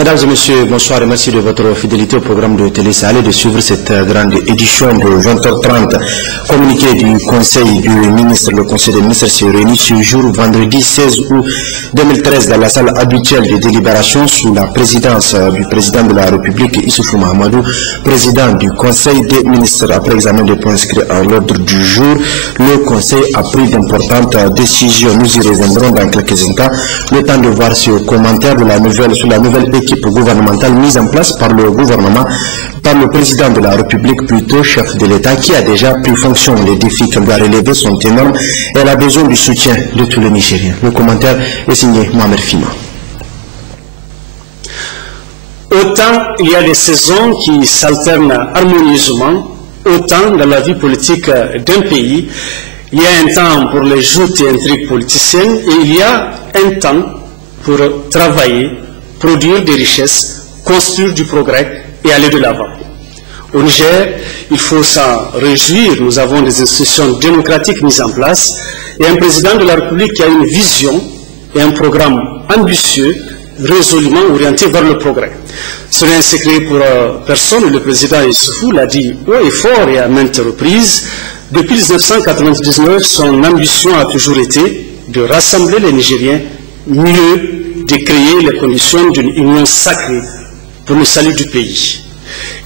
Mesdames et messieurs, bonsoir et merci de votre fidélité au programme de Télé Sahel de suivre cette grande édition de 20h30. Communiqué du Conseil du ministre, le Conseil des ministres s'est réuni ce jour, vendredi 16 août 2013, dans la salle habituelle de délibération sous la présidence du président de la République, Issoufou Mahamadou, président du Conseil des ministres. Après examen des points inscrits à l'ordre du jour, le Conseil a pris d'importantes décisions. Nous y reviendrons dans quelques instants. Le temps de voir ce commentaire de la nouvelle, sur la nouvelle équipe gouvernementale mise en place par le gouvernement, par le président de la République, plutôt chef de l'État, qui a déjà pris fonction. Les défis qu'elle doit relever sont énormes et elle a besoin du soutien de tous les Nigériens. Le commentaire est signé Mohamed Fino. Autant il y a des saisons qui s'alternent harmonieusement, autant dans la vie politique d'un pays, il y a un temps pour les joutes et intrigues politiciennes et il y a un temps pour travailler, produire des richesses, construire du progrès et aller de l'avant. Au Niger, il faut s'en réjouir, nous avons des institutions démocratiques mises en place et un président de la République qui a une vision et un programme ambitieux, résolument orienté vers le progrès. Ce n'est un secret pour personne, le président Issoufou l'a dit haut et fort et à maintes reprises. Depuis 1999, son ambition a toujours été de rassembler les Nigériens, mieux de créer les conditions d'une union sacrée pour le salut du pays.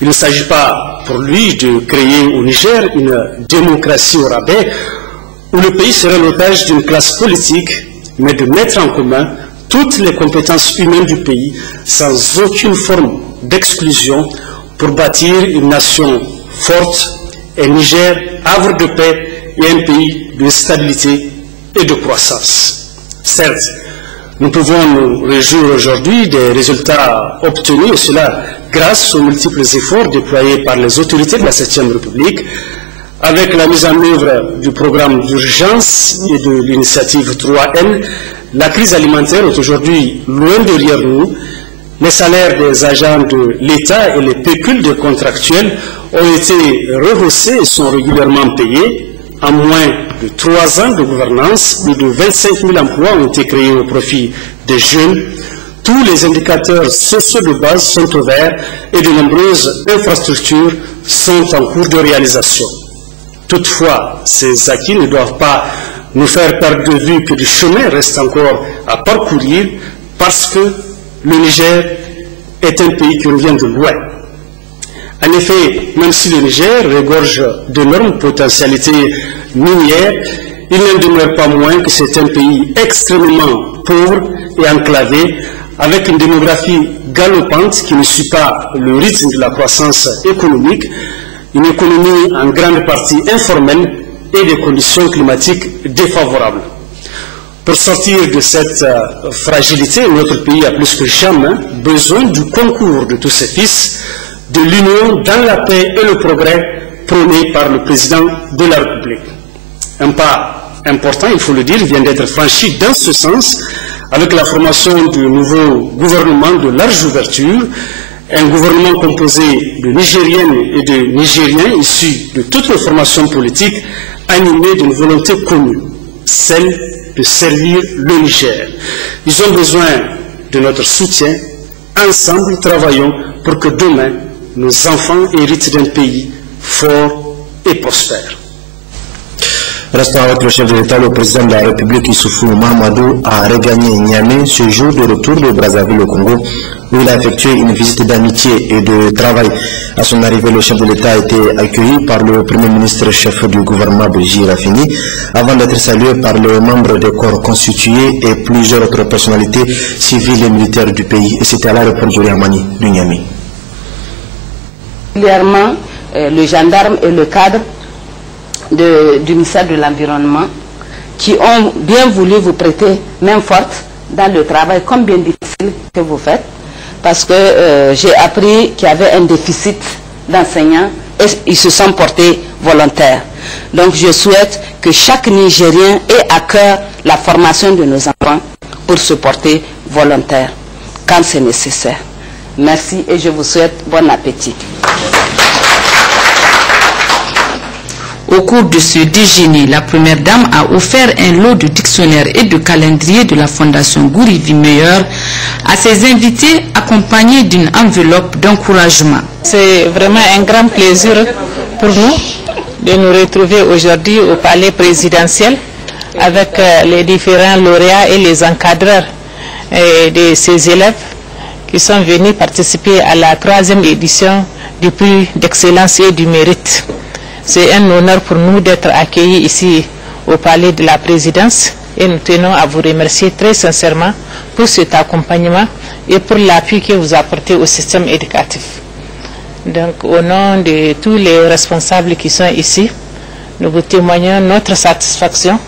Il ne s'agit pas pour lui de créer au Niger une démocratie au rabais où le pays serait l'otage d'une classe politique, mais de mettre en commun toutes les compétences humaines du pays sans aucune forme d'exclusion pour bâtir une nation forte, un Niger havre de paix et un pays de stabilité et de croissance. Certes, nous pouvons nous réjouir aujourd'hui des résultats obtenus, et cela grâce aux multiples efforts déployés par les autorités de la 7e République, avec la mise en œuvre du programme d'urgence et de l'initiative 3N. La crise alimentaire est aujourd'hui loin derrière nous. Les salaires des agents de l'État et les pécules des contractuels ont été rehaussés et sont régulièrement payés. En moins de 3 ans de gouvernance, plus de 25 000 emplois ont été créés au profit des jeunes. Tous les indicateurs sociaux de base sont au vert et de nombreuses infrastructures sont en cours de réalisation. Toutefois, ces acquis ne doivent pas nous faire perdre de vue que du chemin reste encore à parcourir parce que le Niger est un pays qui revient de loin. En effet, même si le Niger regorge d'énormes potentialités minières, il n'en demeure pas moins que c'est un pays extrêmement pauvre et enclavé, avec une démographie galopante qui ne suit pas le rythme de la croissance économique, une économie en grande partie informelle et des conditions climatiques défavorables. Pour sortir de cette fragilité, notre pays a plus que jamais besoin du concours de tous ses fils, de l'union dans la paix et le progrès prôné par le président de la République. Un pas important, il faut le dire, vient d'être franchi dans ce sens avec la formation du nouveau gouvernement de large ouverture, un gouvernement composé de Nigériennes et de Nigériens issus de toutes les formations politiques, animés d'une volonté commune, celle de servir le Niger. Ils ont besoin de notre soutien. Ensemble, travaillons pour que demain, nos enfants héritent d'un pays fort et prospère. Restons avec le chef de l'État, le président de la République, Issoufou Mahamadou, a regagné Niamey ce jour de retour de Brazzaville au Congo, où il a effectué une visite d'amitié et de travail. À son arrivée, le chef de l'État a été accueilli par le Premier ministre chef du gouvernement, Brigitte Raffini, avant d'être salué par les membres des corps constitués et plusieurs autres personnalités civiles et militaires du pays. Et c'était à l'aéroport de Riamani de Niamey. Particulièrement le gendarme et le cadre du ministère de l'Environnement qui ont bien voulu vous prêter main forte dans le travail combien difficile que vous faites, parce que j'ai appris qu'il y avait un déficit d'enseignants et ils se sont portés volontaires. Donc je souhaite que chaque Nigérien ait à cœur la formation de nos enfants pour se porter volontaire quand c'est nécessaire. Merci et je vous souhaite bon appétit. Au cours de ce déjeuner, la première dame a offert un lot de dictionnaires et de calendriers de la Fondation Guri Vie Meilleure à ses invités, accompagnés d'une enveloppe d'encouragement. C'est vraiment un grand plaisir pour nous de nous retrouver aujourd'hui au palais présidentiel avec les différents lauréats et les encadreurs de ces élèves qui sont venus participer à la 3e édition du prix d'excellence et du mérite. C'est un honneur pour nous d'être accueillis ici au palais de la présidence et nous tenons à vous remercier très sincèrement pour cet accompagnement et pour l'appui que vous apportez au système éducatif. Donc au nom de tous les responsables qui sont ici, nous vous témoignons notre satisfaction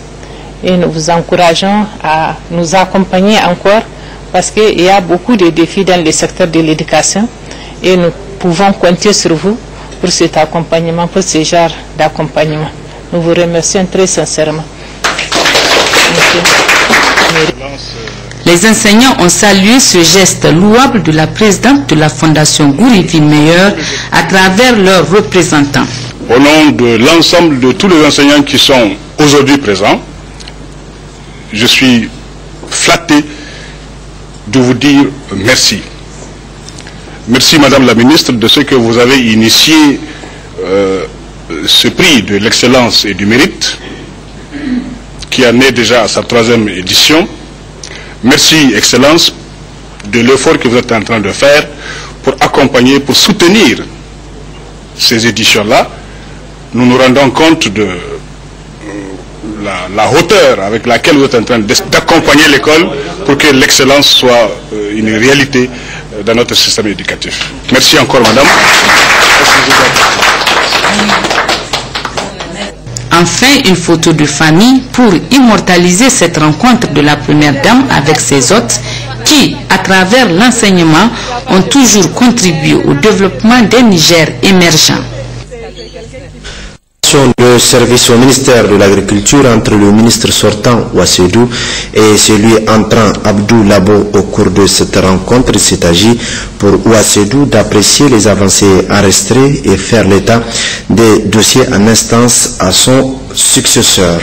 et nous vous encourageons à nous accompagner encore parce qu'il y a beaucoup de défis dans le secteur de l'éducation et nous pouvons compter sur vous pour cet accompagnement, pour ce genre d'accompagnement. Nous vous remercions très sincèrement. Les enseignants ont salué ce geste louable de la présidente de la Fondation Guri Vie Meilleure à travers leurs représentants. Au nom de l'ensemble de tous les enseignants qui sont aujourd'hui présents, je suis flatté de vous dire merci. Merci Madame la Ministre de ce que vous avez initié ce prix de l'excellence et du mérite qui en est déjà à sa 3e édition. Merci Excellence de l'effort que vous êtes en train de faire pour accompagner, pour soutenir ces éditions-là. Nous nous rendons compte de la hauteur avec laquelle vous êtes en train d'accompagner l'école pour que l'excellence soit une réalité dans notre système éducatif. Merci encore Madame. Enfin, une photo de famille pour immortaliser cette rencontre de la première dame avec ses hôtes qui, à travers l'enseignement, ont toujours contribué au développement d'un Niger émergent. De service au ministère de l'Agriculture entre le ministre sortant Ouassedou et celui entrant Abdou Labo au cours de cette rencontre. Il s'agit pour Ouassedou d'apprécier les avancées enregistrées et faire l'état des dossiers en instance à son successeur.